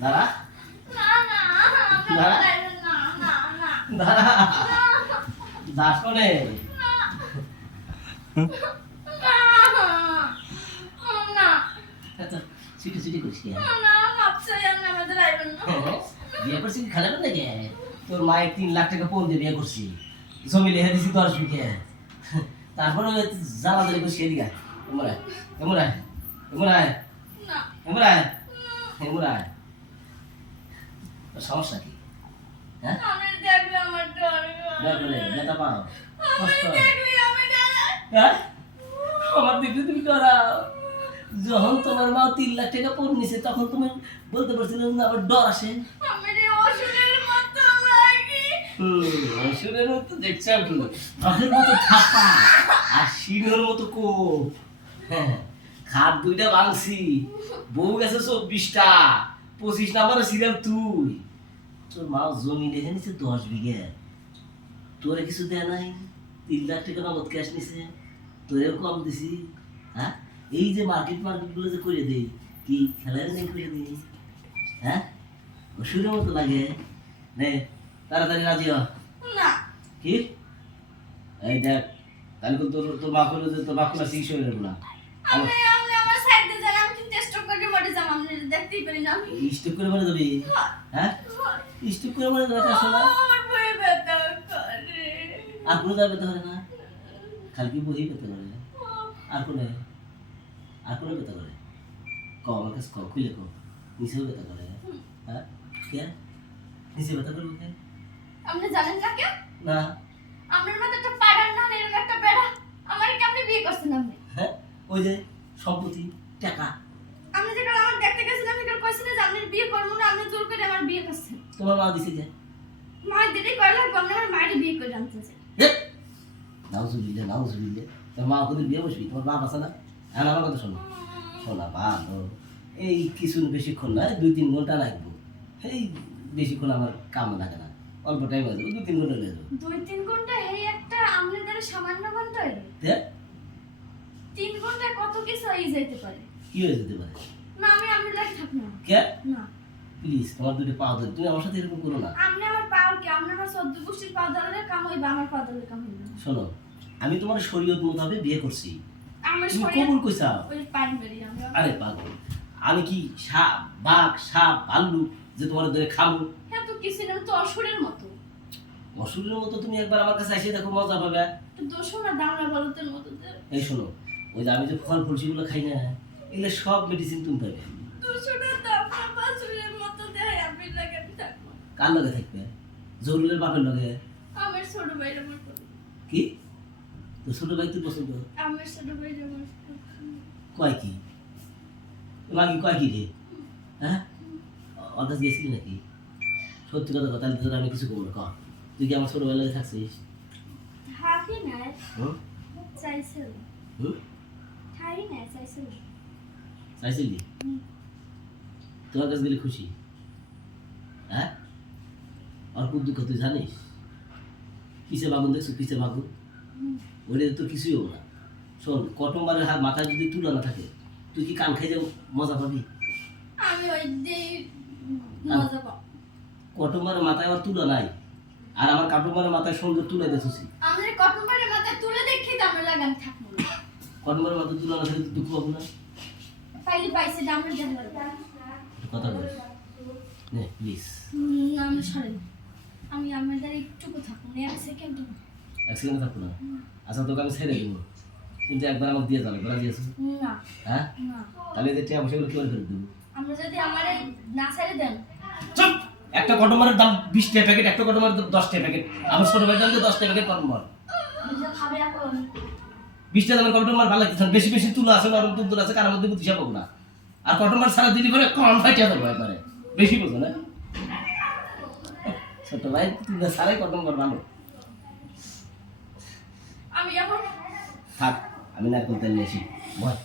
দাঁড়া না না দাঁড়া না না না দাঁড়া যাস কোনে না এত সিটি সিটি করিস কি না ভাবছি আমি আমাদের আইবেন না বিয়ে করছিস খেলা করতে গে তোর মায়ের 3 লাখ টাকা পণ দিয়ে বিয়ে করছি জমি লিখে দিছি 10 বিঘে তারপরে জ্বালা ধরে বসে দিগা এমরায় এমরায় এমরায় না এমরায় এমরায় সমস্যা কি হ্যাঁ আমি দেখলে আমার ডর দেখলে ব্যথা পাও কষ্ট হয়। দেখলে আমি ডর হ্যাঁ আমার দিকে তুমি ডরাও যখন তোমার মা 3 লাখ টাকা পণ নিছে তখন তুমি বলতে পারছিলে না আমার ডর আসে আমি রে অসুরের মতো লাগি অসুরের মতো দেখছে আর কি বাঘের মতো থাপা আর সিংহের মতো কো হ্যাঁ খাট 2টা ভাঙছি বউ গেছে 24টা 25 নাম্বার সিরিয়াল তুই তোর মা জমি লিখে নিছে 10 বিঘে তোরে কিছু দেয় নাই 3 লাখ টাকা নগদ ক্যাশ নিছে তোরেও কম দিছি হ্যাঁ এই যে মার্কেট গুলো যে করে দেই কি খেলার নেই করে দিই হ্যাঁ অসুরের মতো লাগে নে তাড়াতাড়ি রাজি হ না কি এই দেখ তাহলে তোর তোর মা করে যে তোর মা কোনো চিকিৎসা হয়ে গেল না আমি আমার সাইড দিয়ে যাই আমি কিন্তু স্টক করে মরে যাম আমি দেখতেই পারি না আমি স্টক করে মানে যাবি হ্যাঁ স্টক করে মানে যাবে আসলে আমার বই ব্যথা করে আর কোনো যাবে তো না খালি কি বহি পেতে পারে আর কোনো পেতে পারে ক আমার কাছে ক খুলে ক নিচেও পেতে পারে হ্যাঁ কে নিচে পেতে পারবে কে আপনি জানেন না কেউ না আপনার মতো একটা পাড়ার না এরকম একটা বেড়া আমার কেমনে বিয়ে করছেন আপনি হ্যাঁ ওই যে সম্পত্তি টাকা আপনি যে কাল আমার দেখতে গেছেন আমি কাল কইছেন যে আপনি বিয়ে করবো না আপনি জোর করে আমার বিয়ে করছেন তোমার মা দিছে যে মায়ের দিদি কইলা আপনি আমার মায়ের বিয়ে করে আনতে চাই নাউজুবিল্লাহ তোর মা কোনদিন বিয়ে বসবি তোমার বাপ আছে না এখন আমার কথা শোনো শোনা ভালো এই কিছু বেশিক্ষণ না 2-3 ঘন্টা লাগবো এই বেশিক্ষণ আমার কাম লাগে না অল্প টাইম হয়ে যাবে 2-3 ঘন্টা হয়ে যাবে 2-3 ঘন্টা এই একটা আমাদের দ্বারা সামান্য ঘন্টা হইলো দেখ 3 ঘন্টায় কত কিছু হয়ে যেতে পারে কি হয়ে যেতে পারে না আমি লাগে থাকবো না কে না প্লিজ তোমার দুটো পা ধরে তুমি আমার সাথে এরকম করো না আপনি আমার পাও কি আপনি আমার সদ্য গোষ্ঠীর পাও ধরলে কাম হইবে আমার পাও ধরলে কাম হইবে না শোনো আমি তোমার শরীয়ত মোতাবেক বিয়ে করছি আমার তুমি শরীর কবুল কইছাও ওই পাইন বেরি আমি আরে পাগল আমি কি বাঘ সাপ ভাল্লুক যে তোমার ধরে খাবো হ্যাঁ তো কিছু না তো অসুরের মতো অসুরের মতো তুমি একবার আমার কাছে এসে দেখো মজা পাবে তো দোষও না দামড়া বলতের মতো এই শোনো ওই যে আমি যে ফল ফুলসিগুলো খাই না এগুলো সব মেডিসিন তুমি পাবে দোষও না দামড়া বাসুরের মতো দেয় আমি লাগে আমি থাকবো কার লগে থাকবে জরুরের বাপের লগে আমার ছোট ভাইয়ের আমার কি তো ছোট ভাই তুই পছন্দ আমার ছোট ভাইয়ের আমার কয় কি তোমার কি কয় কি রে হ্যাঁ অর্থাৎ গেছিলি নাকি সত্যি কথা কথা তোর আমি কিছু করবো ক তুই কি আমার ছোট ভাই লগে থাকছিস থাকি না হুম চাইছিল হুম থাকি না চাইছিল চাইছিলি তোমার কাছে গেলে খুশি হ্যাঁ আর খুব দুঃখ তুই জানিস কিসে বাগুন দেখছো কিসে বাগুন ওইটা তোর কিছুই হবো না শোন কটমবারের হাত মাথায় যদি তুলা না থাকে তুই কি কান খাই যাও মজা পাবি আমি ওই দেই মজা পাবো কটমবারের মাথায় আমার তুলা নাই আর আমার কাটমবারের মাথায় সুন্দর তুলাই দেখছি আমাদের কটমবারের মাথায় তুলে দেখি তো আমরা লাগান থাকবো না কটমবারের মাথায় তুলা না থাকলে তুই দুঃখ পাবো না পাইলে পাইছে দামের জানলা একটু কথা বলিস নে প্লিজ আমি সরেন আমি আমাদের একটুকু থাকুন এক সেকেন্ড এক সেকেন্ড থাকবো না আচ্ছা তোকে আমি ছেড়ে দেবো কিন্তু একবার আমাকে দিয়ে যাবে বলা দিয়েছো না হ্যাঁ না তাহলে এদের টাকা পয়সাগুলো কি করে ফেরত দেবো আমরা যদি আমারে না ছেড়ে দেন চুপ একটা কটমবারের দাম 20 টাকা প্যাকেট একটা কটমবারের দাম 10 টাকা প্যাকেট আমার ছোট ভাইয়ের দাম 10 টাকা প্যাকেট কটমবার নিজে খাবে এখন 20 টাকা দামের কটমবার ভালো লাগছে বেশি বেশি তুলা আছে নরম তুলা আছে কার মধ্যে বুঝিয়া পাবো না আর কটমবার সারা দিলি পরে কম ফাইটা দেবো একবারে বেশি বোঝো না ছোট ভাই তুই সারাই কটমবার ভালো আমি এখন থাক আমি নারকেল তেল নিয়েছি বল